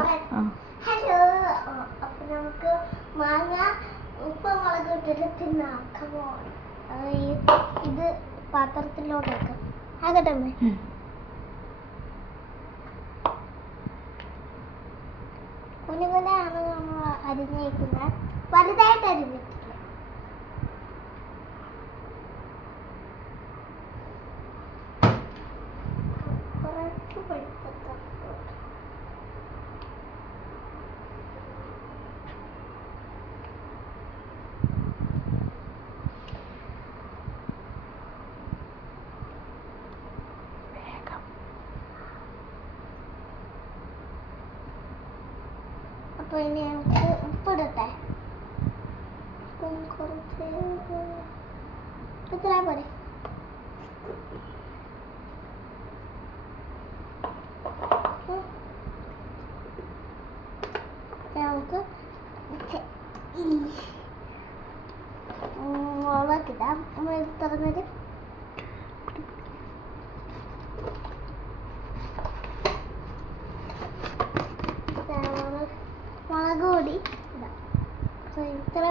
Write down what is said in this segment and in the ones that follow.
Hello, അപ്പൊ നമുക്ക് മാങ്ങ ഉപ്പ് മുളക് ഇട്ടിട്ട് തിന്നാക്കാമോ? ഇത് പാത്രത്തിലോട്ട് വെക്കാം. ആകട്ടെ അമ്മേ. കുനുകുനാണ് നമ്മൾ അരിഞ്ഞേക്കുന്നത്, വലുതായിട്ട് അരിഞ്ഞിട്ടില്ല. കുറച്ച് പഴുത്ത അപ്പൊ ഇനി നമുക്ക് ഉപ്പിടട്ടെ. കുറച്ച് ഇത്ര പോരെ. നമുക്ക് മുളകിടാം. തുറന്നിട്ട് മുളക് പൊടി ഇടാം. ഇത്ര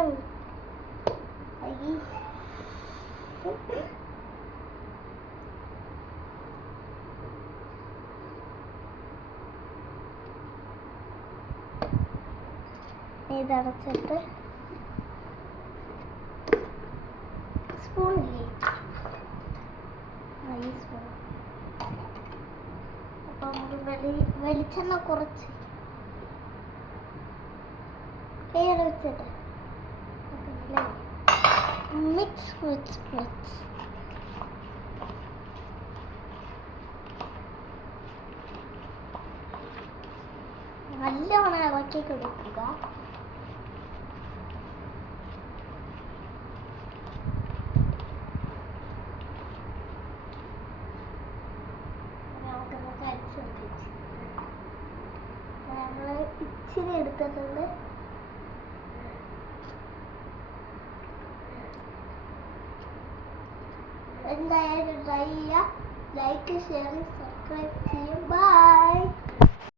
ഇതടച്ചിട്ട് സ്പൂണില്ലേ, ഈ സ്പൂൺ. അപ്പൊ നമുക്ക് വെളിച്ചെണ്ണ കുറച്ച് വെച്ചിട്ട് മിക്സ് നല്ലോണം ഇളക്കി കൊടുക്കുക. നമ്മൾ ഇച്ചിരി എടുത്തിട്ടുണ്ട്. എന്തായാലും ട്രൈ ചെയ്യുക. ലൈക്ക്, ഷെയർ, സബ്സ്ക്രൈബ് ചെയ്യും. ബൈ.